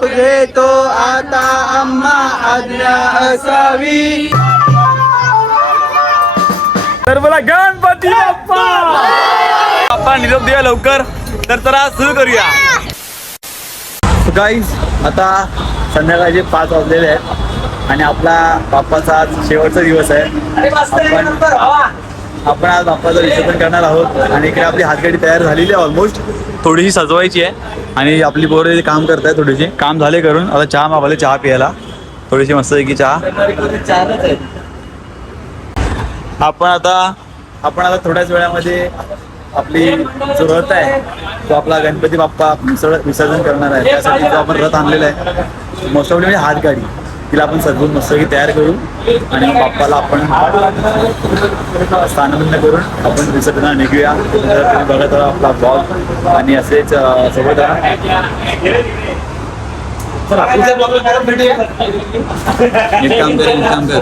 निरोप घेतो आता आम्हा आज्ञा असावी. तर बोला गणपती बाप्पा! बाप्पा निरोप देऊया लवकर तर चला सुरू करूया. गाईज आता संध्याकाळचे पाच वाजलेले आहेत आणि आपला बाप्पाचा आज शेवटचा दिवस आहे. आपण आपण आज बाप्पाचं विसर्जन करणार आहोत आणि इकडे आपली हातगाडी तयार झालेली आहे ऑलमोस्ट थोडीशी सजवायची आहे आणि आपली पोरं काम काम आहे थोडीशी. काम झाले करून आता चहा मागवले चहा प्यायला. थोडीशी मस्त की चहा. आपण आता आपण आता थोड्याच वेळामध्ये आपली जो रथ आहे तो आपला गणपती बाप्पा विसर्जन विसर्जन करणार आहे. त्यासाठी जो आपण रथ आणलेला आहे मोस्ट ऑफली म्हणजे हातगाडी. तिला आपण सजवून मस्तपैकी तयार करू आणि बाप्पाला आपण स्थानबंद करून आपण विसर्जनाला निघूया. तुम्ही बघत राहा आपला ब्लॉग आणि असेच सोबत कर काम कर.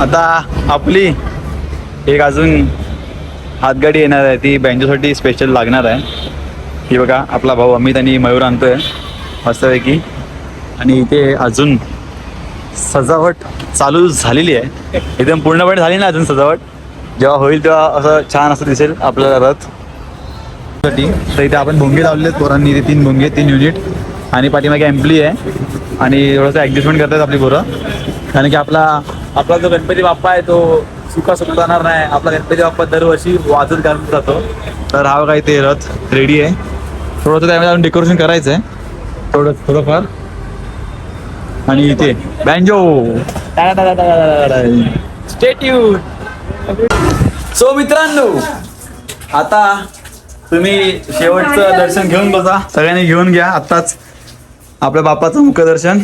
आता आपली एक अजून हातगाडी येणार आहे ती बँजोसाठी स्पेशल लागणार आहे. ही बघा आपला भाऊ अमित आणि मयूर आणतोय. मस्तपैकी. आणि इथे अजून सजावट चालू झालेली आहे. एकदम पूर्णपणे झाली ना अजून सजावट? जेव्हा होईल तेव्हा असं छान असं दिसेल आपल्याला रथसाठी तर इथे आपण भोंगे लावलेले आहेत पोरांनी इथे तीन भोंगे तीन युनिट आणि पाठीमागे एम्प्ली आहे. आणि थोडंसं ॲडजस्टमेंट करतात आपली पोरं. कारण की आपला आपला जो गणपती बाप्पा आहे तो सुका सुरू जाणार नाही. आपला गणपती बाप्पा दरवर्षी वाजत घालून जातो. तर हा काय ते रथ रेडी आहे. थोडंसं त्यामध्ये अजून डेकोरेशन करायचं आहे थोडं थोडंफार. आणि इथे बँजो स्टेट्यू सो मित्रांनो आता तुम्ही शेवटचं दर्शन घेऊन बसा. सगळ्यांनी घेऊन घ्या. आत्ताच आपल्या बाप्पाचं मुखदर्शन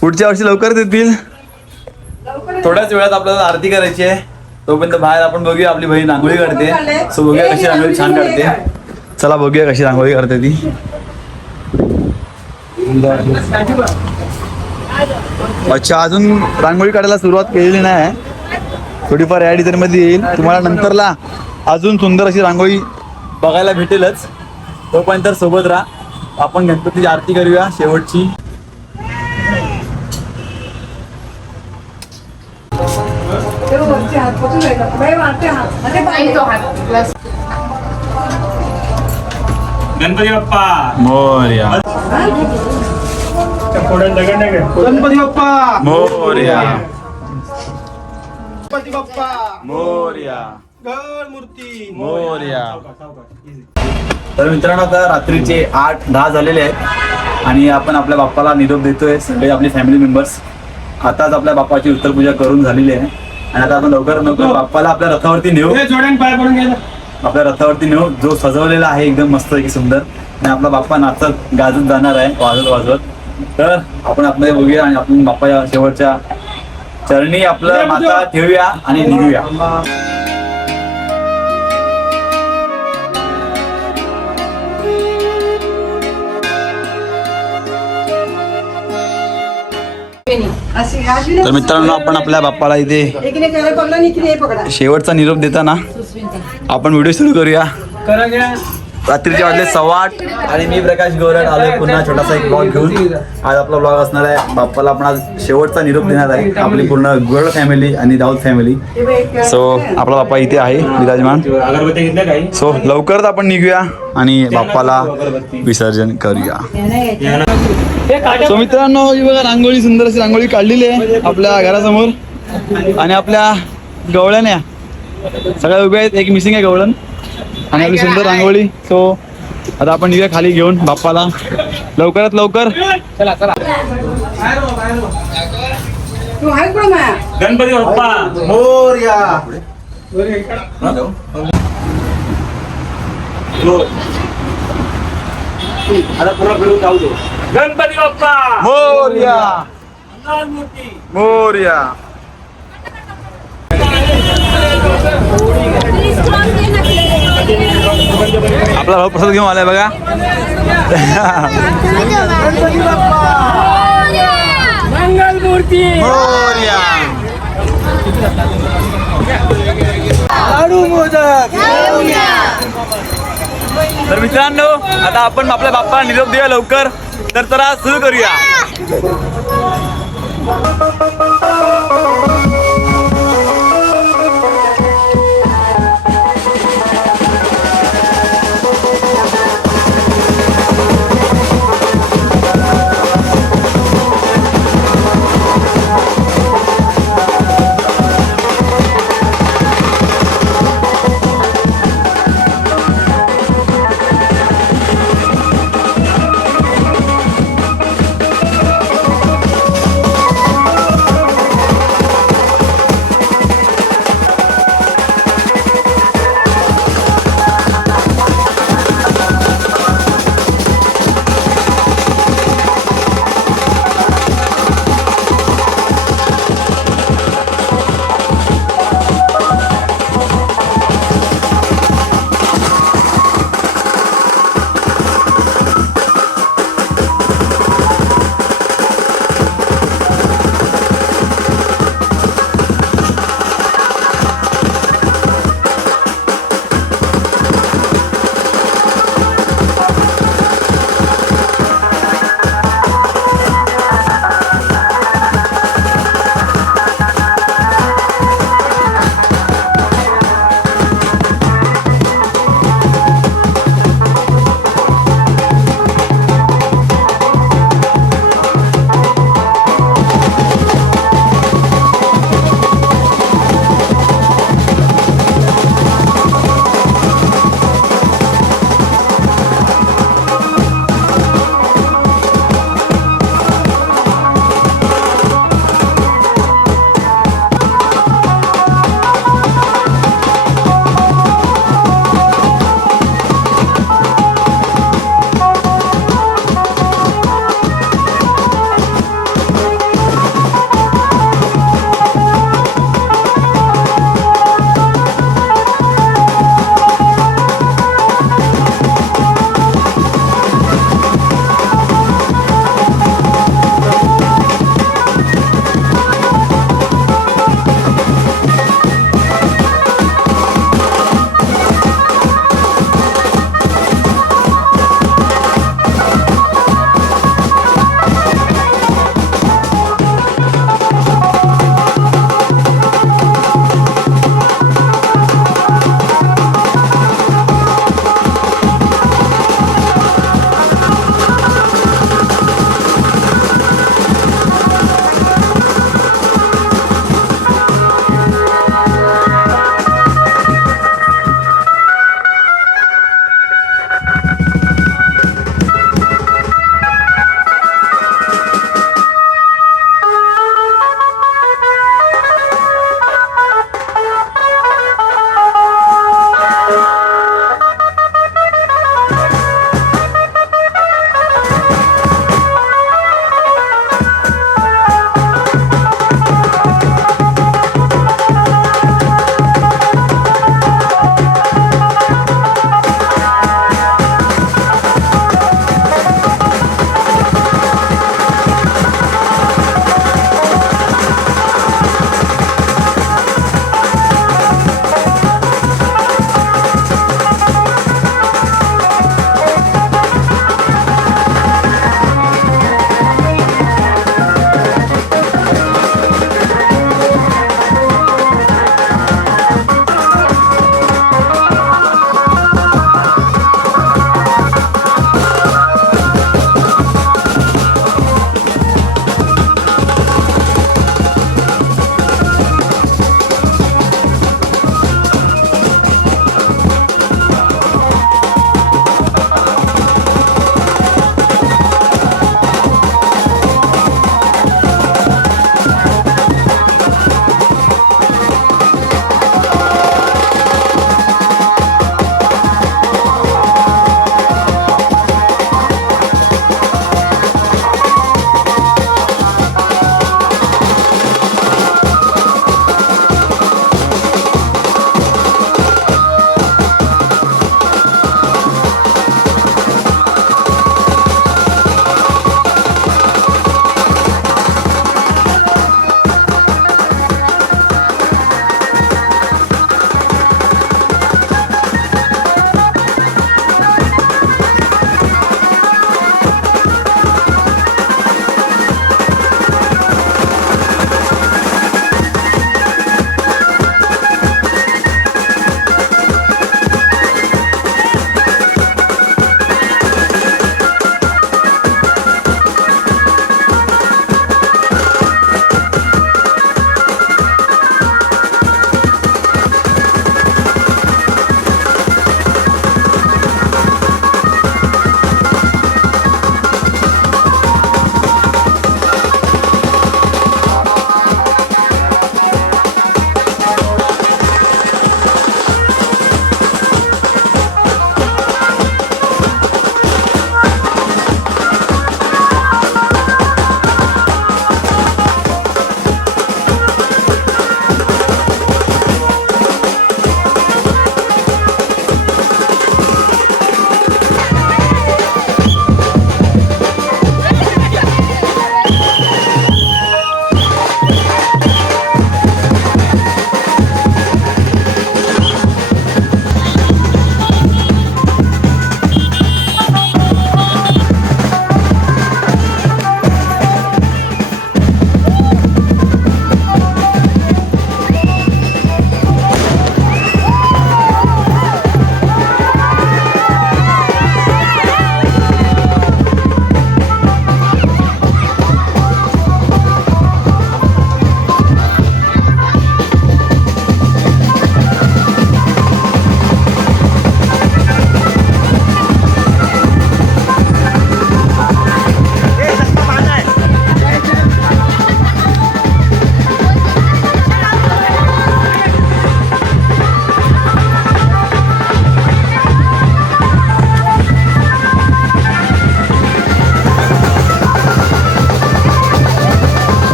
पुढच्या वर्षी लवकर देतील. थोड्याच वेळात आपल्याला आरती करायची आहे. तोपर्यंत बाहेर आपण बघूया आपली बहीण रांगोळी काढते सो बघूया कशी रांगोळी छान काढते चला बघूया कशी रांगोळी काढते ती. अच्छा अजून रांगोळी काढायला सुरुवात केलेली नाही. थोडीफार या डिझाईन मध्ये येईल. तुम्हाला नंतरला अजून सुंदर अशी रांगोळी बघायला भेटेलच. तोपर्यंत सोबत राहा. आपण गणपतीची आरती करूया शेवटची. गणपती बाप्पा. मोर्या. गणपती बाप्पा. मोर्या. गणपती बाप्पा. मोर्या. गण मूर्ती. मोर्या. तर मित्रांनो आता रात्रीचे आठ दहा झालेले आहेत. आणि आपण आपल्या बाप्पाला निरोप देतोय सगळे आपले फॅमिली मेंबर्स आताच आपल्या बाप्पाची उत्तरपूजा करून झालेली आहे. आणि आता आपण लवकर लवकर बाप्पाला आपल्या रथावरती नेऊ. जोड्यान पाय पडून गेला. आपल्या रथावरती नेऊ. जो सजवलेला आहे एकदम मस्त की सुंदर. आणि आपला बाप्पा नाचत गाजत जाणार आहे वाजत वाजवत तर आपण आपल्याला बघूया आणि आपण बाप्पा शेवटच्या चरणी आपलं माता ठेवूया आणि निघूया. तर मित्रांनो आपण आपल्या बाप्पाला इथे शेवटचा निरोप देताना आपण व्हिडिओ सुरू करूया. रात्रीचे वाजले सव्वा आठ आणि मी प्रकाश गोरड आलोय पुन्हा छोटासा एक ब्लॉग घेऊन. आज आपला ब्लॉग असणार आहे. बाप्पाला आपण आज शेवटचा निरोप देणार आहे. आपली पूर्ण गोरड फॅमिली आणि राऊत फॅमिली सो आपला बाप्पा इथे आहे विराजमान. सो लवकरच आपण निघूया आणि बाप्पाला विसर्जन करूया. सो मित्रांनो ही बघा रांगोळी सुंदर अशी रांगोळी काढलेली आहे आपल्या घरासमोर. आणि आपल्या गवळ्याने सगळ्या उभ्या आहेत एक मिसिंग आहे गवळण. आणि आपली सुंदर रांगोळी. सो आता आपण निघूया खाली घेऊन बाप्पाला. लवकरात लवकर. गणपती बाप्पा मोर्या आता पुन्हा फिरून जाऊ दे. गणपती बाप्पा! मोर्या. मोर्या. आपला भाऊ प्रसाद घेऊन आलाय बघा. मंगल मूर्ती लाडू मोदक. तर मित्रांनो आता आपण आपल्या बाप्पाला निरोप देऊया लवकर. तर चला सुरू करूया.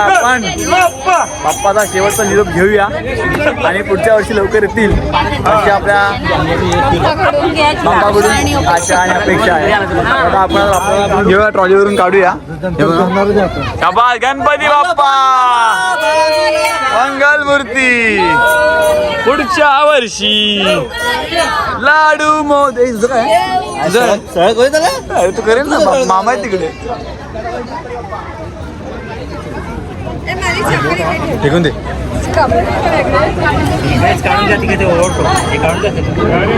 आता आपण बाप्पाचा शेवटचा निरोप घेऊया. आणि पुढच्या वर्षी लवकर येतील. अशी आपल्या बाप्पाकडून आशा आणि अपेक्षा आहे. आता आपण घेऊया ट्रॉलीवरून काढूया. गणपती बाप्पा! मंगल मूर्ती पुढच्या वर्षी. लाडू मोदे. काय तू करेल ना मामा आहे तिकडे. टिकून दे.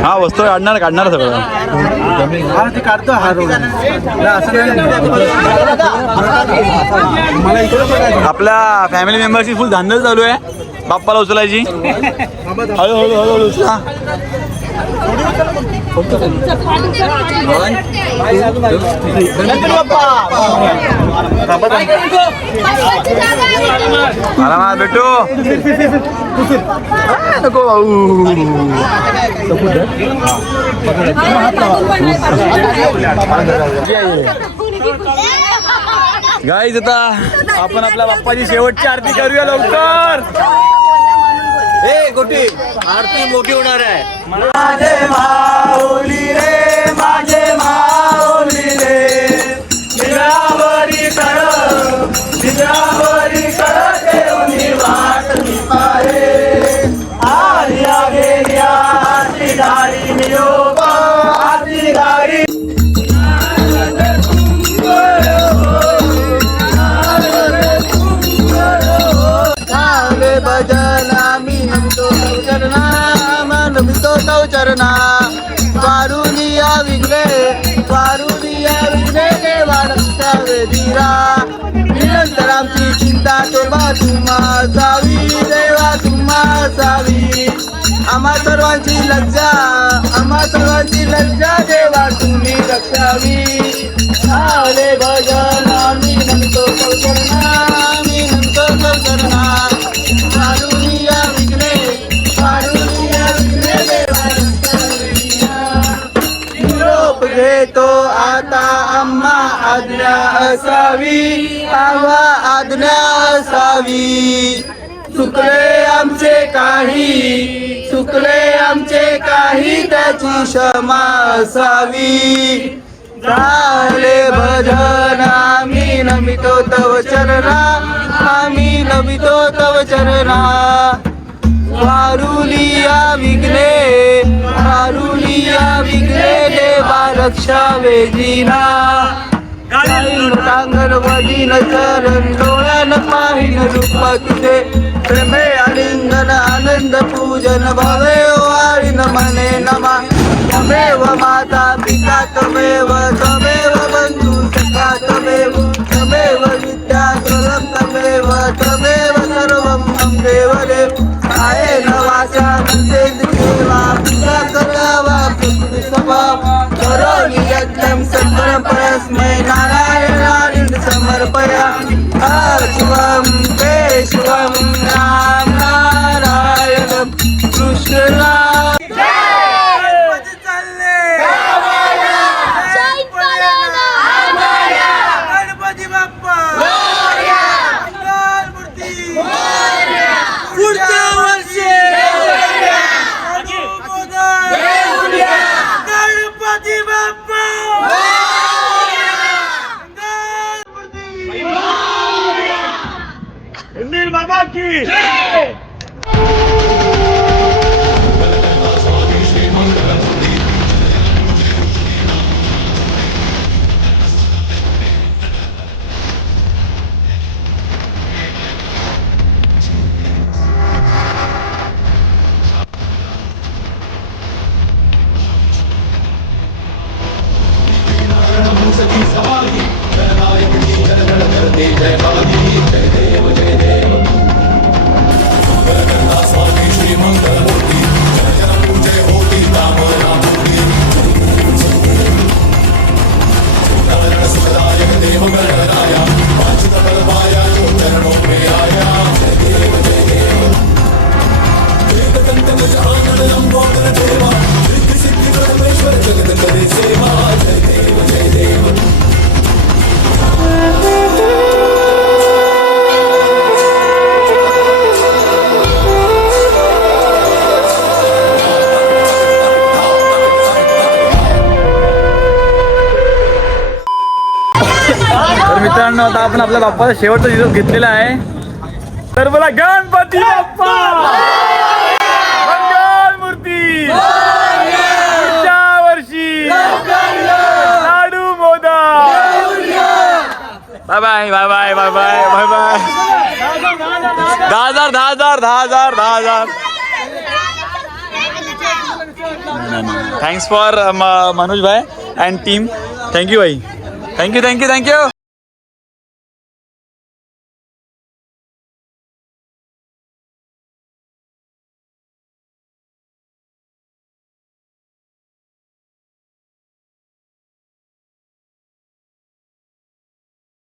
हा वस्तू काढणार काढणार सगळं. ते काढतो हा आपल्या फॅमिली मेंबरची फुल धांदल चालू आहे. बाप्पाला उचलायची. हळू हळू हळू हळू उचला. मला भेटू. नको भाऊ. गाईज आता आपण आपल्या बाप्पाची शेवटची आरती करूया लवकर. ए गोटी आरती मोठी होणार आहे. माझे माऊली रे माझे माऊली रे. निरावरी कर निरावरी कर नमितो तव वारुनिया विघ्ने वारुनिया विघ्ने देवा रक्षावे धीरा निरंतर आमची चिंता तेव्हा तुम्हा जावी देवा तुम्हा जावी आम्हा सर्वांची लज्जा आम्हा सर्वांची लज्जा देवा तुम्ही रक्षावी। आले भजन आम्ही नमतो आज्ञा असावी आवा आज्ञा असावी. चुकले आमचे काही चुकले आमचे काही त्याची क्षमा असावी. चाले भजन आम्ही नमितो तव चरणा आम्ही नमितो तव चरणा. वारुलिया विघ्ने वारुलिया विघ्ने देवा रक्षा वेदिना चरण डोळ्यान पाहिन तुझे प्रेमे आलिंगन आनंद पूजन भवे वाळीन मने नमा तमेव माता पिता तमेव तमेव बंधू सखा तमेव तमेव विद्या तमेव तमेव सर्व देव देव आहे नवा कृष्णा गणपती बाप्पा. पुढच्या वर्षी. गणपती बाप्पा. बाबा की आपल्या बाप्पाचा शेवटचा दिवस घेतलेला आहे. तर बोला गणपती बाप्पा! मूर्ती! पुढच्या वर्षी! लाडू मोदा bye bye bye bye bye bye bye bye दहा हजार दहा हजार दहा हजार दहा हजार थँक्स फॉर मनोज uh, भाई अँड टीम थँक्यू भाई thank you thank you thank you